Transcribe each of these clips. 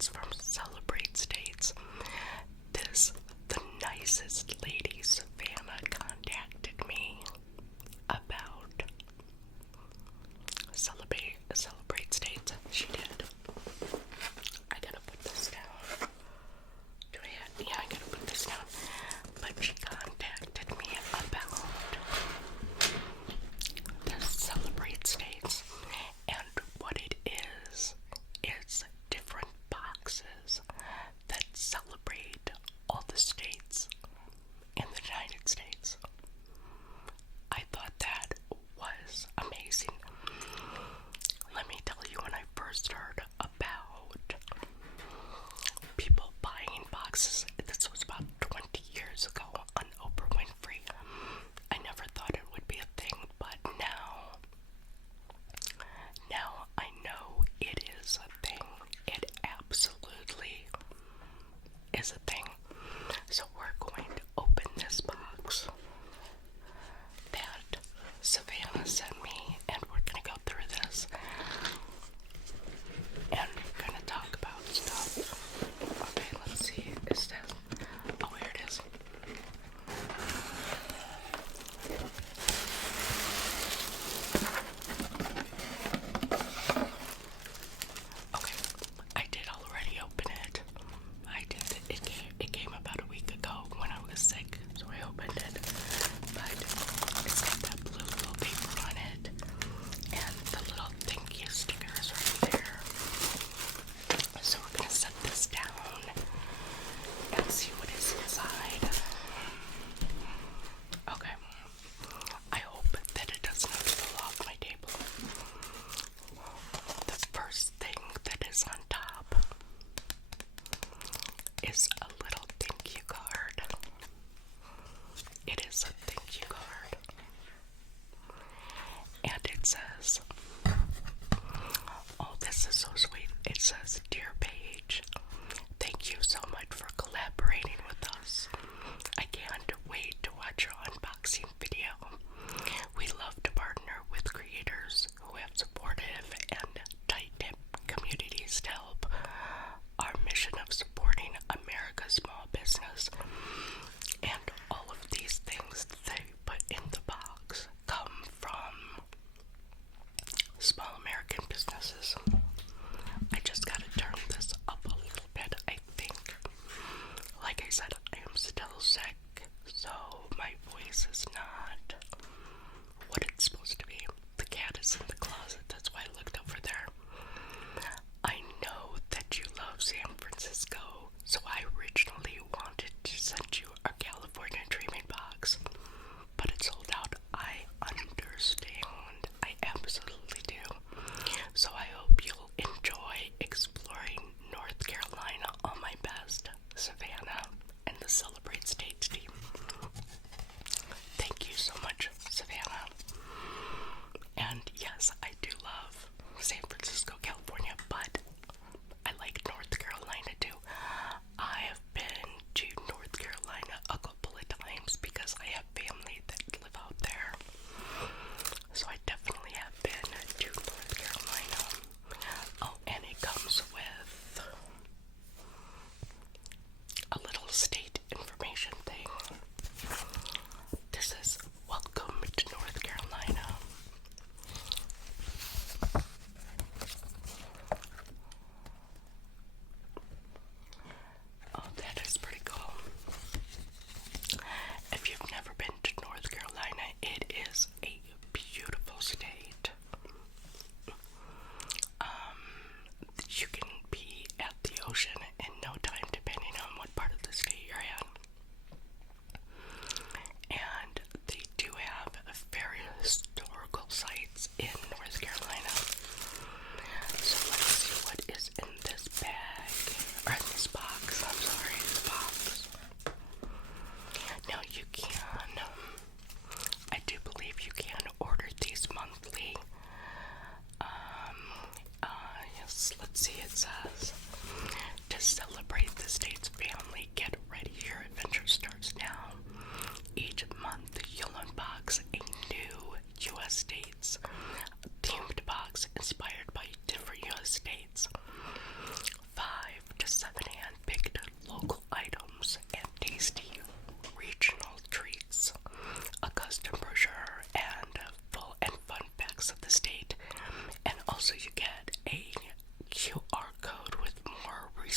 It's from Celebrate States. The nicest lady, Savannah, contacted me about Celebrate States. She did. I gotta put this down. Yeah, I gotta put this down. But she contacted me about the Celebrate States. And what it is different boxes that celebrate all the states in the United States. I thought that was amazing. Let me tell you, when I first heard about people buying boxes, this was about 20 years ago on Oprah Winfrey. I never thought it would be a thing, but now I know it is a thing. It absolutely is a thing. So we're going to open this box that Savannah sent me, and we're going to go through this, and we're going to talk about stuff. Okay, let's see. Is this? Oh, here it is. Okay, I did already open it. I did. It came about a week ago when I was sick, so I opened it. But it's got that blue little paper on it, and the little thank you stickers right there. So we're gonna set this down and see what is inside. Okay. I hope that it does not fall off my table. The first thing that is on top is a little thank you card. It is a thank you card. And it says, oh, this is so sweet. It says, "Dear Paige, thank you so much for collaborating with us. I can't wait to watch your unboxing video. We love to partner with creators who have supportive and tight-knit communities to help our mission of supporting America's small business. And all of these things they put in the box come from small American businesses." I just gotta turn this up a little bit, I think. Like I said, I am still sick, so my voice is not what it's supposed to be. The cat is in the closet, that's why I looked over there. I know that you love San Francisco, so I originally wanted to send you a California Dreaming box, but it's sold out. I understand. I absolutely do. So I hope you'll enjoy exploring North Carolina. All my best, Savannah and the Celebrate States team. Thank you so much, Savannah. And yes, I do love San Francisco, California, but I like North Carolina too. I have been to North Carolina a couple of times because I have family that live out there. So I definitely have been to North Carolina. Oh, and it comes with a little state information thing. This is "Welcome to North Carolina." Oh, that is pretty cool. If you've never been to North Carolina, it is a beautiful state. You can be at the ocean in no time, depending on what part of the state you're in. And they do have very historical sites in North Carolina. So let's see what is in this bag, or in this box. I'm sorry, this box. Now you can, I do believe you can order these monthly. Yes, let's see, it says, "To celebrate the state's family, get ready, your adventure starts now. Each month, you'll unbox a new U.S. states themed box inspired by different U.S. states. 5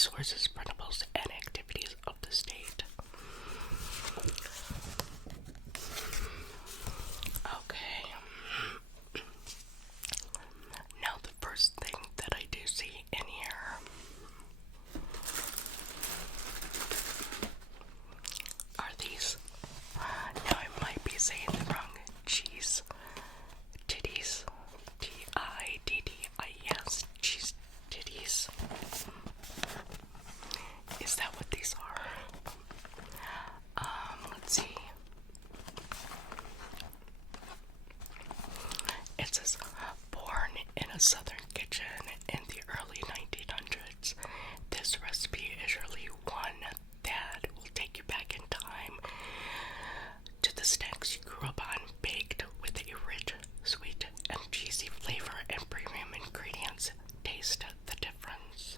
resources, principles, and activities of the state. Okay. Now the first thing that I do see in here are these. Now I might be saying the wrong. Cheese titties. Tiddis. Cheese titties. Is that what these are? Let's see. It says, born in a southern kitchen in the early 1900s, this recipe is really one that will take you back in time to the snacks you grew up on, baked with a rich, sweet, and cheesy flavor and premium ingredients. Taste the difference.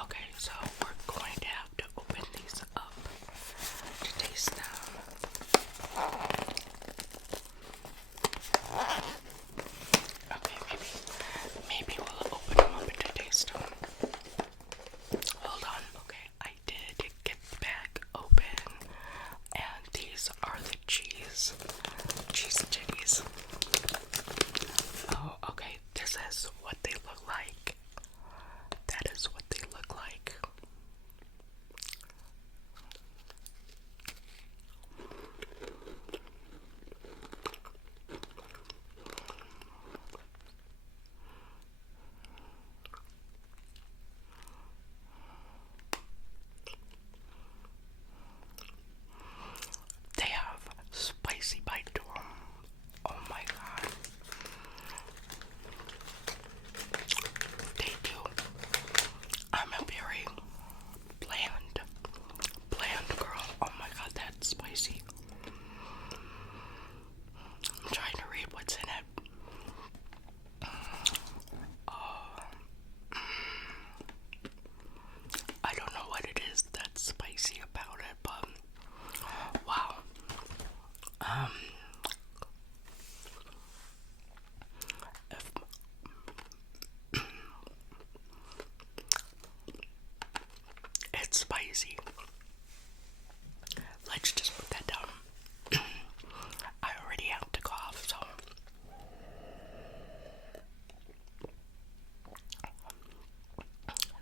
Okay, so we're going to have to open these up to taste them. Okay, maybe we'll open them up to taste them. Hold on. Okay, I did get the bag open, and these are the cheese titties. Oh, okay, this is what they look like. That is what they look like. They have spicy bite to them. Oh my god. They do. I'm a very bland girl. Oh my god, that's spicy. I'm trying to read what's in it. Oh. I don't know what it is that's spicy about it, but wow. It's spicy. Let's just put that down. I already have to cough, so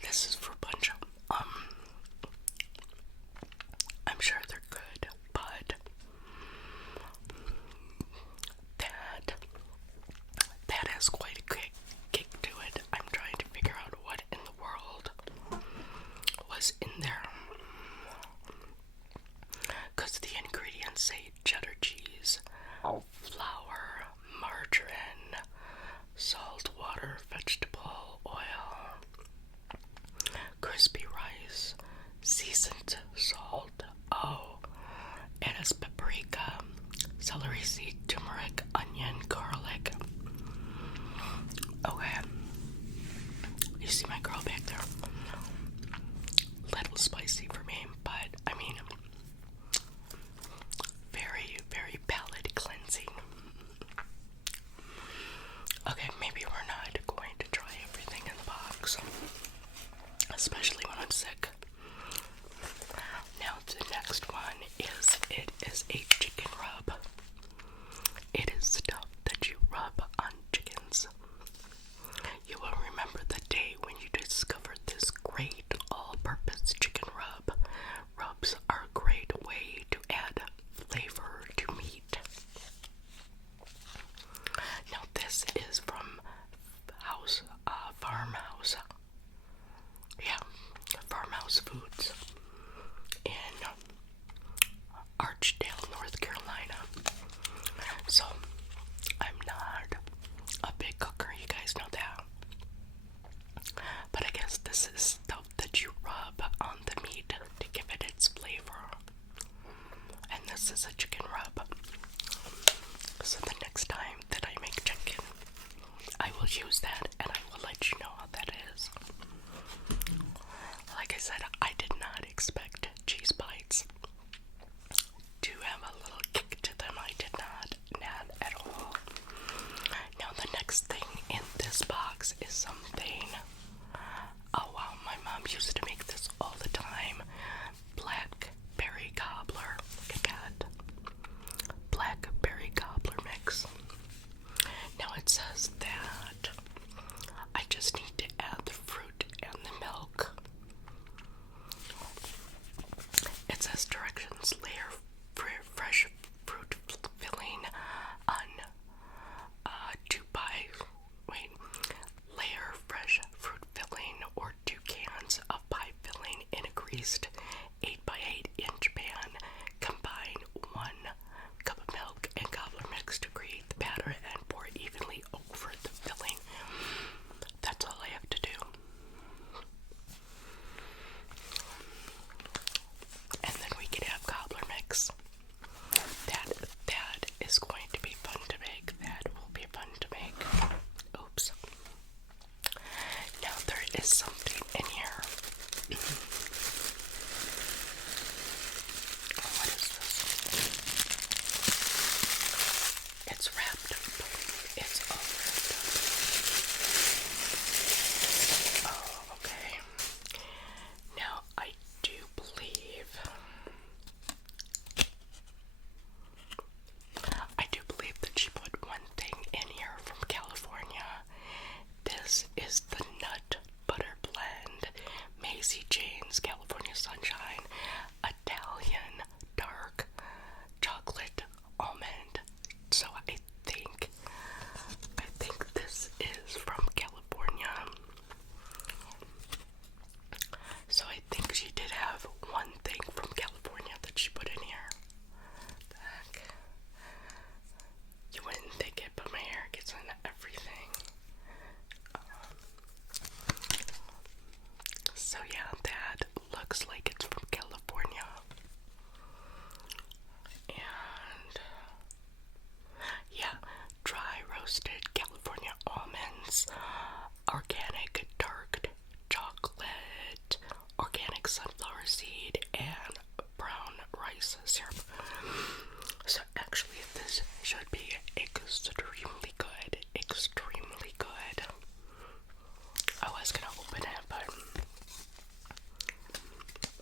this is for punch. I'm sure they're good, but that has quite a kick to it. I'm trying to figure out what in the world was in there, because the ingredients say cheddar cheese, flour, margarine, salt, water, vegetable oil, crispy rice, seasoned salt. Oh, it has paprika, celery seed, turmeric, onion, garlic. Okay. You see my girl back there? Little spicy for me, but I mean, very, very palate cleansing. Okay, maybe we're not going to try everything in the box, especially when I'm sick. Now the next one is, it is a chicken rub. It is stuff that you rub on chickens. You will remember the day when you discovered this great all-purpose chicken rub. Rubs are a great way to add flavor to meat. Now this is from Farmhouse. Yeah, Farmhouse Foods in Archdale, North Carolina. So, I'm not a big cooker, you guys know that. But I guess this is stuff that you rub on the meat to give it its flavor. And this is a chicken rub. So the next time that I make chicken, I will use that and I will let you know how that is. Like I said, I did not expect cheese bites to have a little kick to them. I did not at all. Now the next thing in this box is something. Oh wow, my used to make this all the time. Blackberry cobbler. Look at that. Blackberry cobbler mix. Now it says that I just need to add the fruit and the milk. It says directions: layer fresh fruit filling on layer fresh fruit filling or 2 cans of pie filling in a greased 8x8-inch pan. Combine 1 cup of milk and cobbler mix to create the batter and pour evenly over the filling. That's all I have to do. And then we can have cobbler mix. That is going to be fun to make. That will be fun to make. Oops. Now there is something in here. What is this? It's wrapped up. It's all wrapped up. Oh, okay. Now I do believe that she put one thing in here from California. This is the nut butter blend, Macy Jane's California Sunshine, Italian dark chocolate almond. So I think this is from California. So I think she did have one thing from California that she put in here. The heck? You wouldn't think it, but my hair gets into everything. So yeah, that looks like it's from California. And yeah, dry roasted California almonds, organic dark chocolate, organic sunflower seed, and brown rice syrup. So actually this should be extremely good. Extremely good. I was gonna open it, but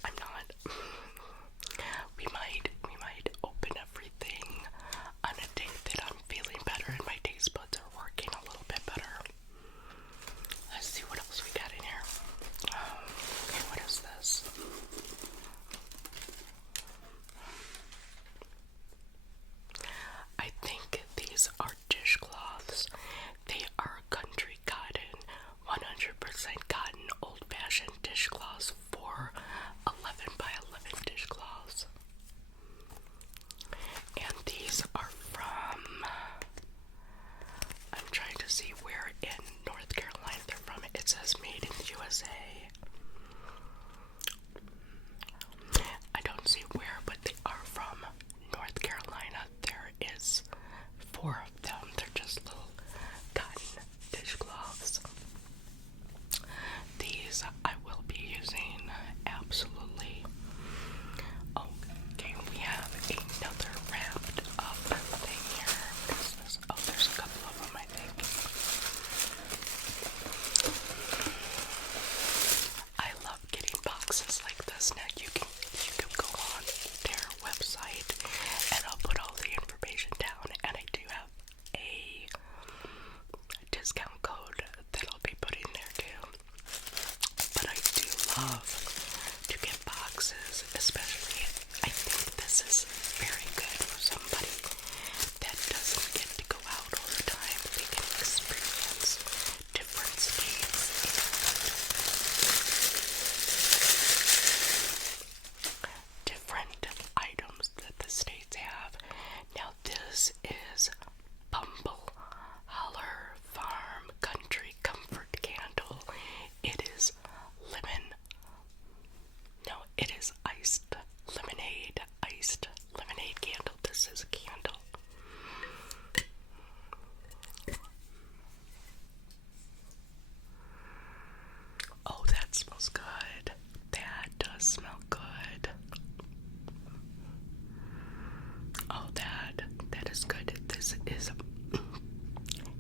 I'm not. We might open everything on a day that I'm feeling better and my taste buds are working a little bit better. Let's see what else we got in here. Okay, what is this? I think these are dishcloths. They are country cotton, 100% cotton, old-fashioned dishcloths for 11 by 11 dishcloths. And these are from, I'm trying to see where in North Carolina they're from. It says made in the USA. I don't see where, but they are from North Carolina. There is 4 of them. They're just little cotton dishcloths. These I will be using absolutely. Okay, we have another wrapped up thing here. What is this? Oh, there's a couple of them, I think. I love getting boxes like this. Now you can go on their website and I'll put all the information down, and I do have a discount code that I'll be putting there too. But I do love to get boxes, especially I think this is very good for somebody that doesn't get to go out all the time. They can experience different states and different items that the states have. Now this is Bumble Holler Farm Country Comfort Candle. It is lemon. No, it is iced lemonade. Iced lemonade candle. This is a candle. Oh, that smells good. That does smell good. Oh, that is good. This is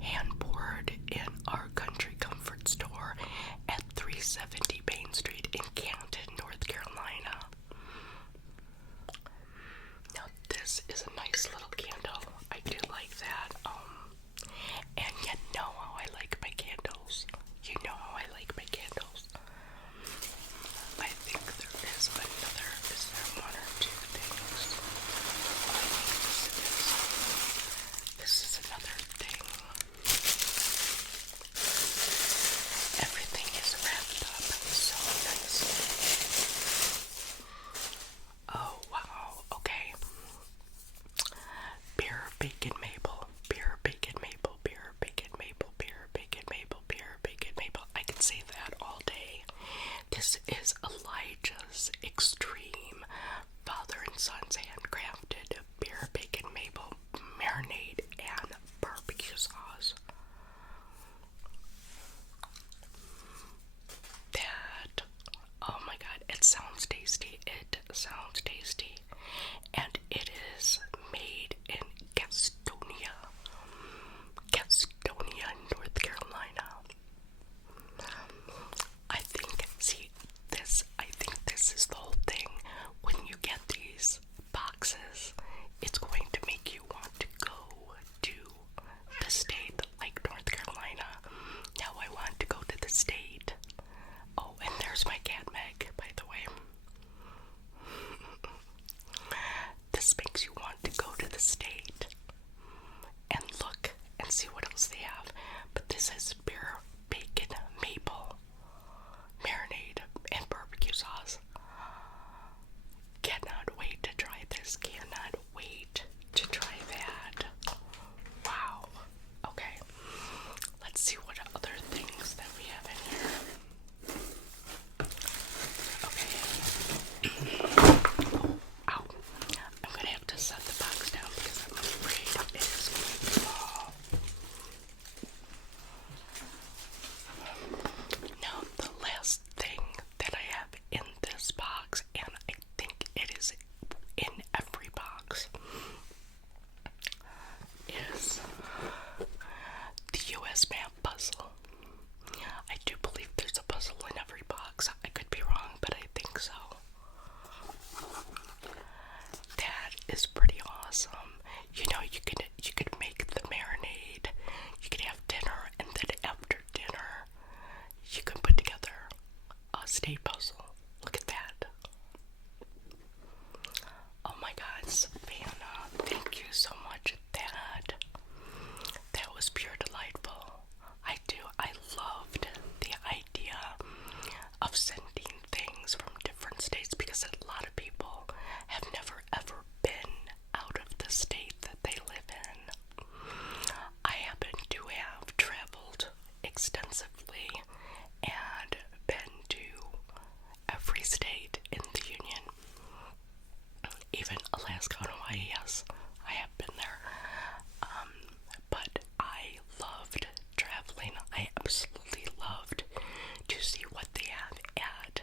hand poured in our country comfort store at 370 Main Street in Canton, North Carolina. Now this is a nice little candle. I do like that. And you know how I like my candles. You know how I like my candles. I think there is another. Is there one or two things? I think this is another thing. Everything is wrapped up so nicely. Oh wow, okay. Beer, bacon, maple, beer, bacon, maple, beer, bacon, maple, beer, bacon, maple, beer, bacon, maple. I could say that all day. This is Elijah's Extreme Father and Son's handcrafted beer, bacon, maple, marinade, and barbecue sauce. That, oh my god, it sounds tasty. It sounds tasty. And it is made in Gastonia, North Carolina. I think this is the whole thing. When you get these boxes, it's going to make you want to go to the state like North Carolina. Now I want to go to the state. Oh, and there's my cat Meg, by the way. This makes you want to go to the state and look and see what else they have. But this is beer, bacon, maple, marinade, and barbecue sauce. Cannot wait to try this. Cannot wait to try that. Wow. Okay. Let's see what other things that we have in here. Okay. Ow. I'm gonna have to set the box down because I'm afraid it is going to fall. Now, the last thing that I have in this box, and I think it is in every box, is the US map puzzle. I do believe there's a puzzle in every box. I could be wrong, but I think so. That is pretty awesome. You know, you could make the marinade. You could have dinner, and then after dinner, you can put together a state puzzle. Look at that. Oh my God, Savannah, thank you so much. That was pure delightful. I loved the idea of sending things from different states because a lot of people have never ever been out of the state that they live in. I happen to have traveled extensively and been to every state in the Union. Even Alaska and Hawaii, yes, I have been there. But I loved traveling. I absolutely loved to see what they have at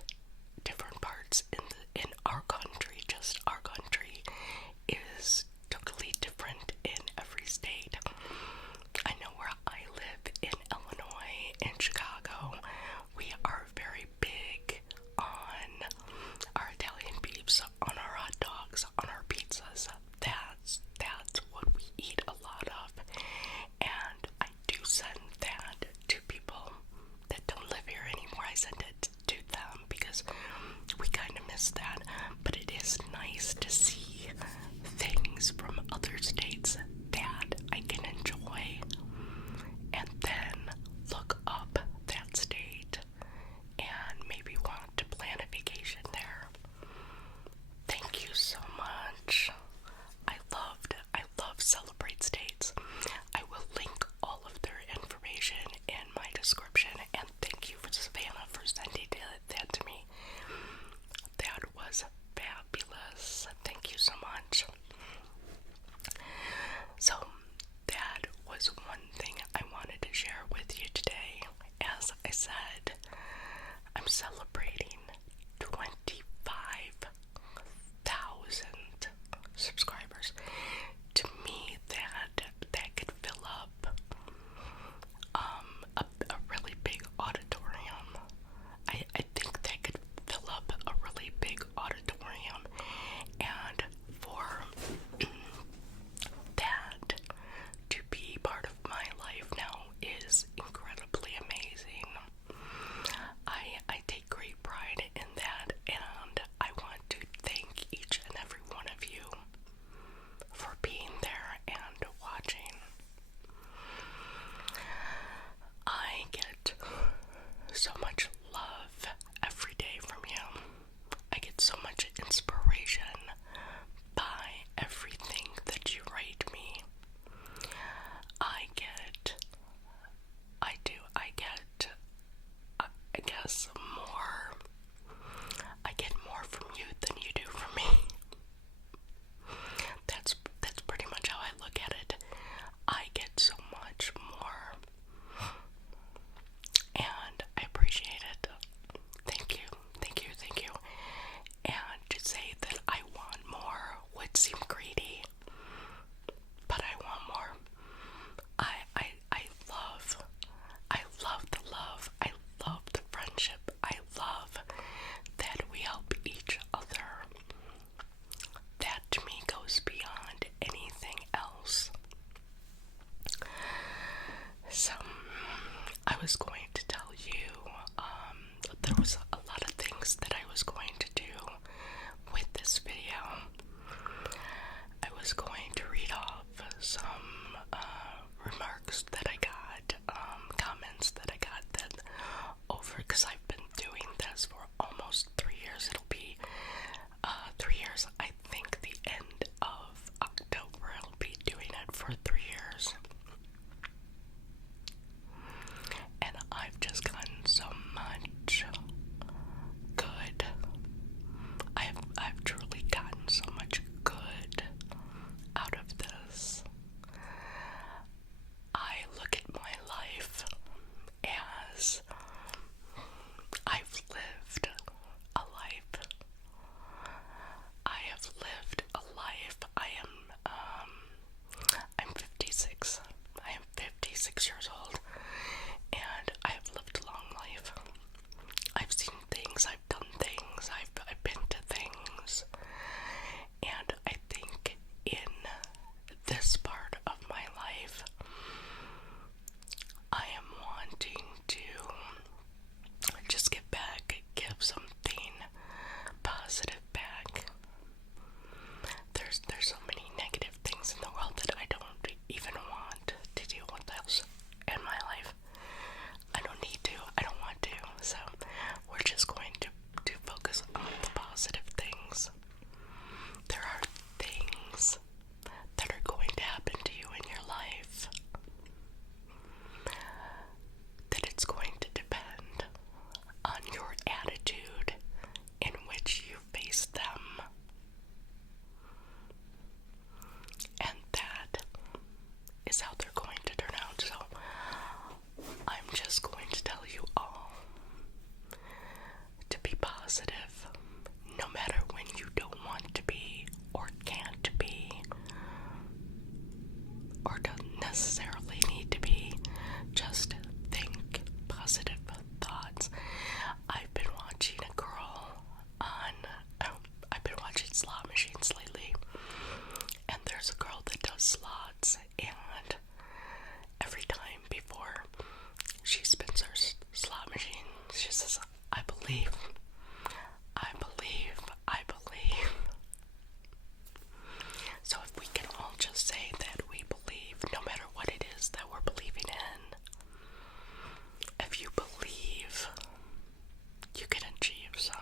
different parts in our country. Just our country is totally different in every state. I know where I live in Illinois, in Chicago, we are very big on our Italian beefs, on our hot dogs, on our pizzas. That's what we eat a lot of. And I do send that to people that don't live here anymore. I send it to them because we kind of miss that. But it is nice to see things from other states that I can enjoy and then look up that state and maybe want to plan a vacation there. Thank you so much. I love Celebrate States. I will link all of their information in my description, and thank you for Savannah for sending that to me. That was fabulous. Thank you so much. So that was one thing I wanted to share with you today. As I said, I'm celebrating 25,000 subscribers. To me, that could fill up a really big auditorium. I think that could fill positive, no matter when you don't want to be, or can't be, or don't necessarily need to be. Just think positive thoughts. I've been watching a girl I've been watching slot machines lately, and there's a girl that does slots, and every time before she spins her slot machine, she says, I believe, I believe, I believe. So if we can all just say that we believe, no matter what it is that we're believing in, if you believe, you can achieve some.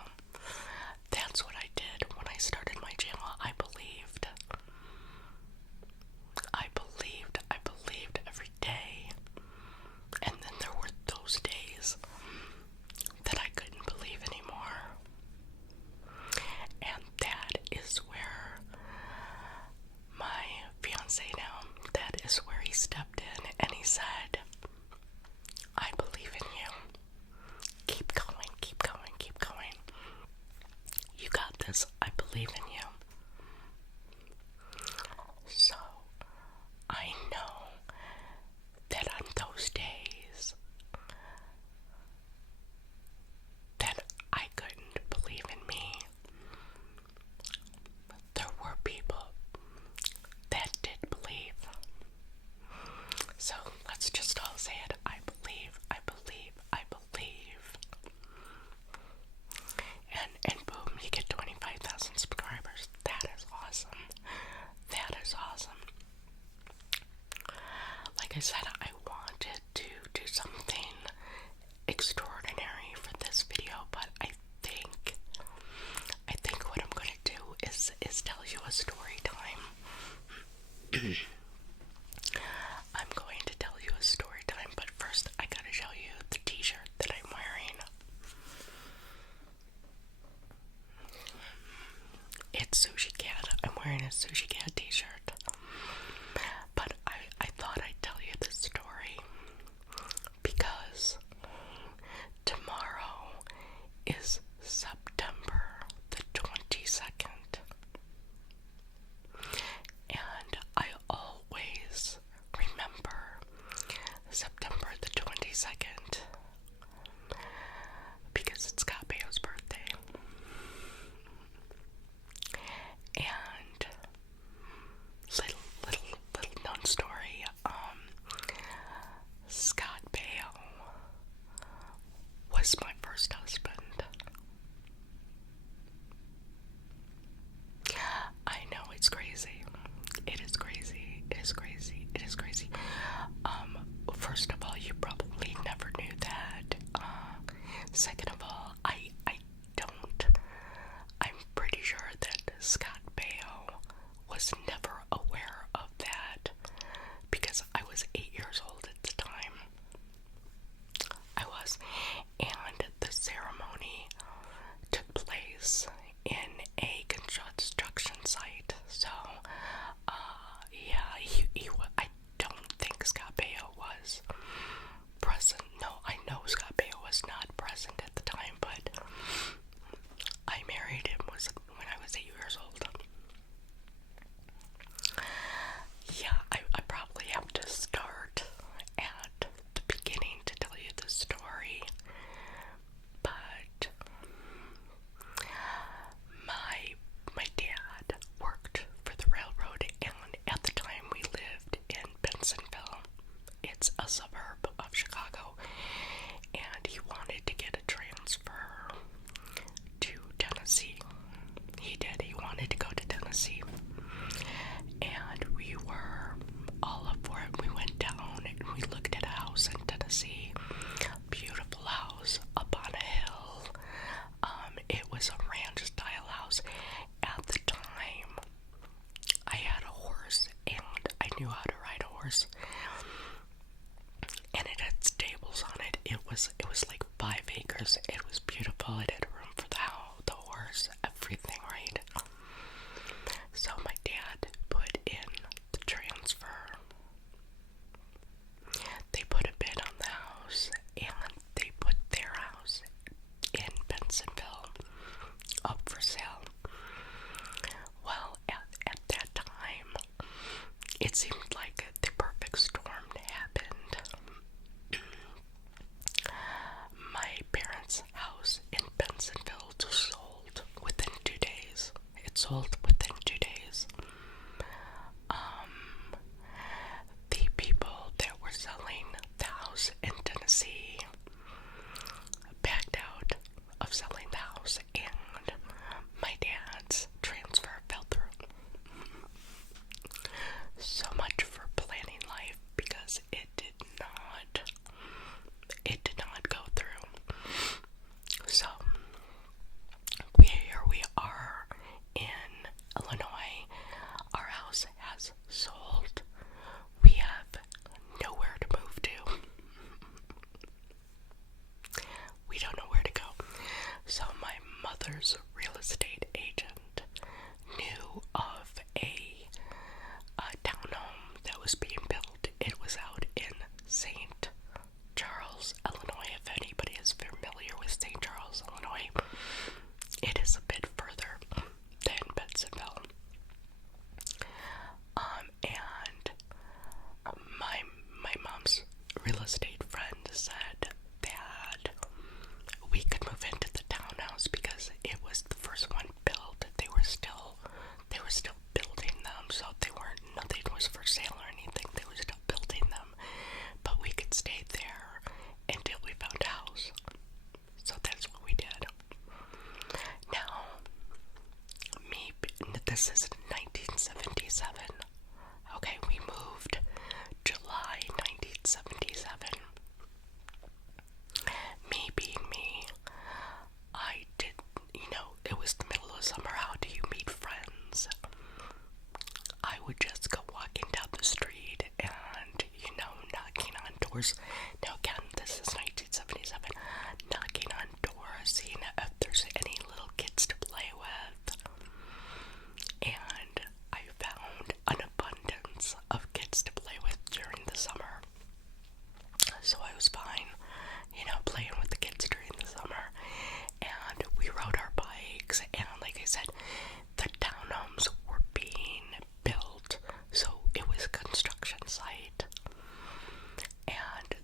That's what I did when I started my channel. I believed. I believed every day. And then there were those days that I couldn't believe anymore. And that is where my fiance now, that is where he stepped in and he said, I believe in you. Keep going, keep going, keep going. You got this. I believe in you. So, I know that on those days that I couldn't believe in me, there were people that did believe. So, let's just all say it. I believe, I believe, I believe. And boom, you get 25,000 subscribers. That is awesome. That is awesome. Like I said, I wanted to do something extraordinary for this video, but I think what I'm going to do is tell you a story time. I'm going to tell you a story time, but first I gotta show you the t-shirt that I'm wearing. It's Sushi Cat. I'm wearing a Sushi Cat t-shirt. But I thought I'd tell you this story because tomorrow is September the 22nd. And I always remember September the 22nd because it's Scott Baio's birthday. And little known story, Scott Baio was my first husband. I know, it's crazy. It is crazy. It is crazy. It is crazy. First of all, you probably never knew that. Second of all, I'm pretty sure that Scott Baio was never aware of that because I was 8 years old at the time. I was. And the ceremony took place in a construction site. So, I don't think Scott Baio was present. No, I know Scott Baio was not present at the time, but I married him when I was 8 years old. Yeah, I probably have to start at the beginning to tell you the story, but my dad worked for the railroad, and at the time we lived in Bensonville. It's a suburb of Chicago, and he wanted to get a transfer to Tennessee. He did. He wanted to go to Tennessee. And we were all up for it. We went down and we looked at a house in Tennessee. Beautiful house up on a hill. It was a ranch style house. At the time, I had a horse and I knew how to ride a horse. And it had stables on it. It was like 5 acres. It was beautiful. It had room for the horse, everything, right? So my dad put in the transfer. They put a bid on the house, and they put their house in Bensonville. it seemed like the perfect storm happened. My parents' house in Bensonville sold within 2 days. It sold within 2 days. The people that were selling the house in Tennessee backed out of selling the house, and my dad's transfer fell through. So much for planning life, because it did not go through. So here we are in Illinois. Our house has sold. We have nowhere to move to. We don't know where to go. So my mother's real estate agent knew of a townhome that was being built. It was out in St. Charles, Illinois. If anybody is familiar with St. Charles, Illinois, it is a bit further than Bensonville. And my mom's real estate friend said that we could move into the townhouse because it was the first one built. They were still building them, so nothing was for sale or anything. They were still building them, but we could stay there until we found a house. So that's what we did. Now, this is 1977. Okay, we moved July 1977. Me being me, I did, it was the middle of summer. How do you meet friends? I would just go walking down the street and, knocking on doors. Now again, this is 1977. Knocking on doors, seeing if there's any little kids to play with. And I found an abundance of kids to play with during the summer. So I was fine, playing with the kids during the summer. And we rode our bikes, and like I said, the townhomes were being built, so it was a construction site. And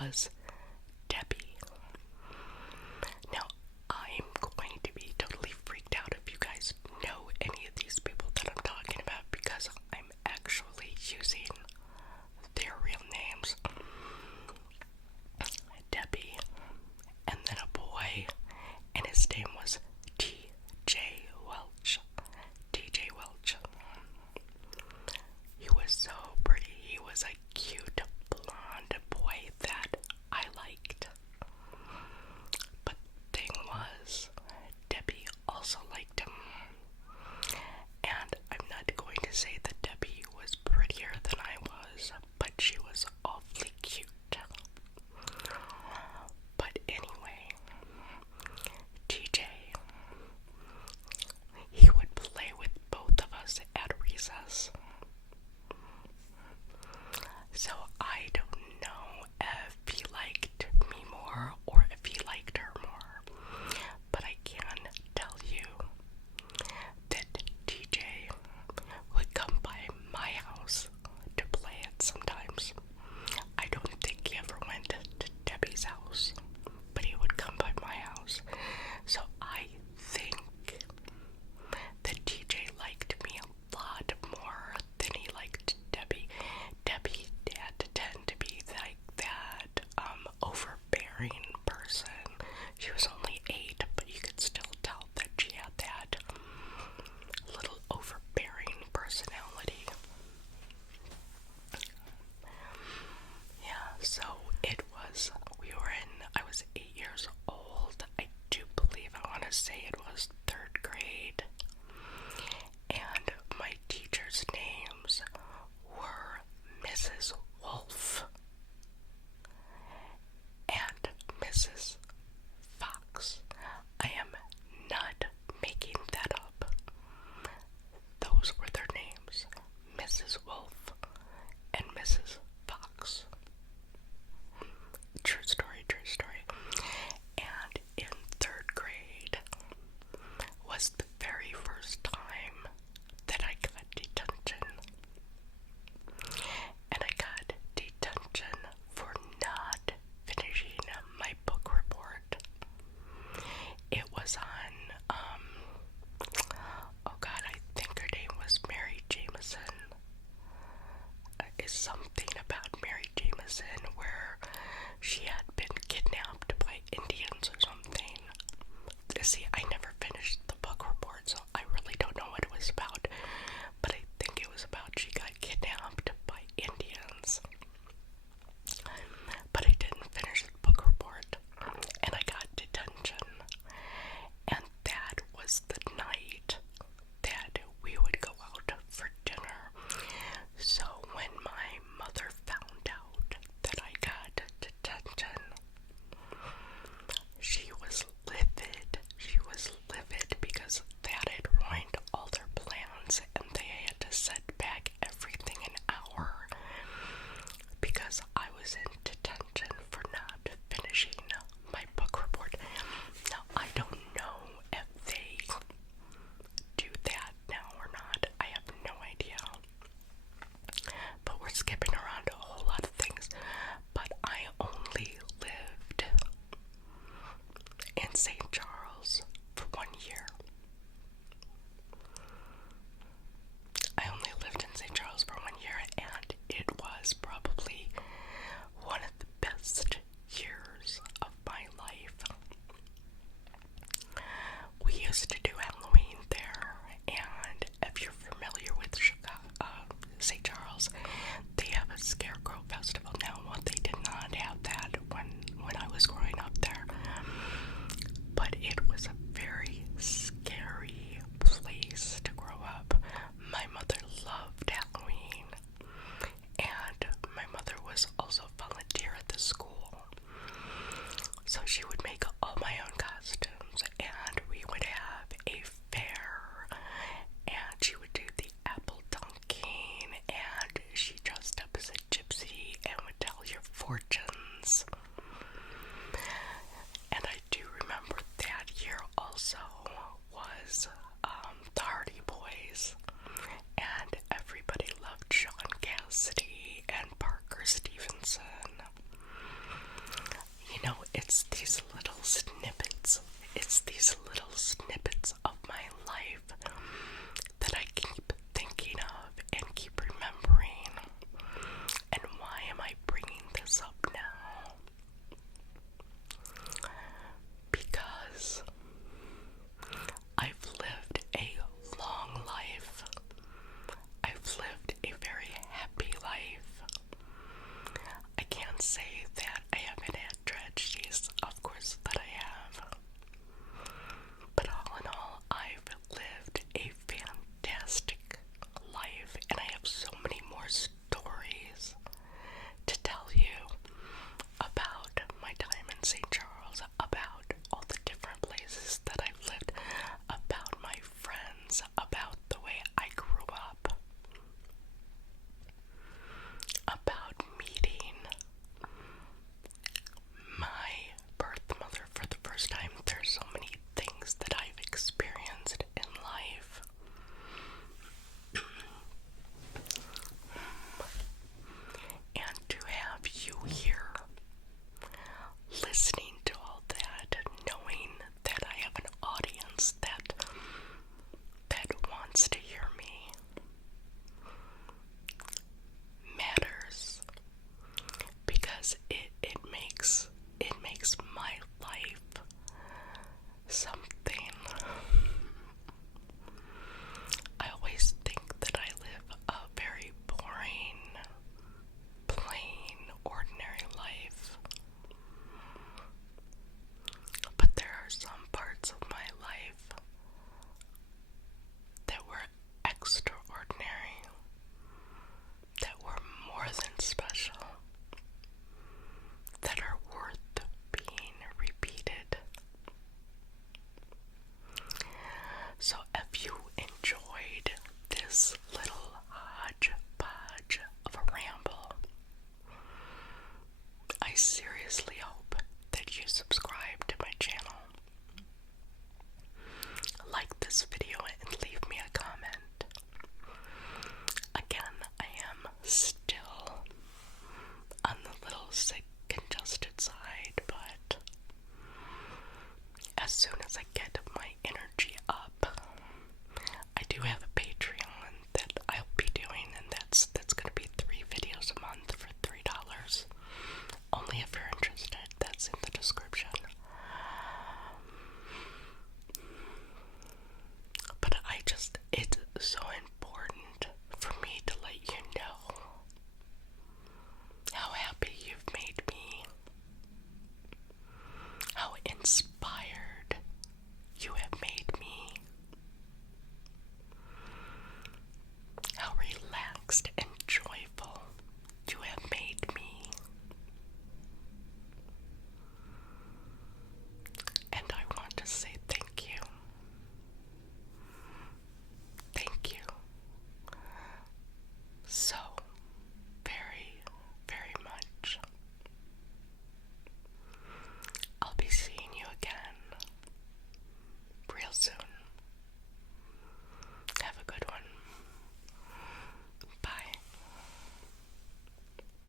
was Debbie. Now, I'm going to be totally freaked out if you guys know any of these people that I'm talking about, because I'm actually using their real names. Debbie, and then a boy, and his name was T.J. Welch. T.J. Welch. He was so pretty. He was a cute blonde boy that I liked. But the thing was, Debbie also liked him. And I'm not going to say that Debbie was prettier than I was, but she was awfully cute. But anyway, TJ, he would play with both of us at recess. So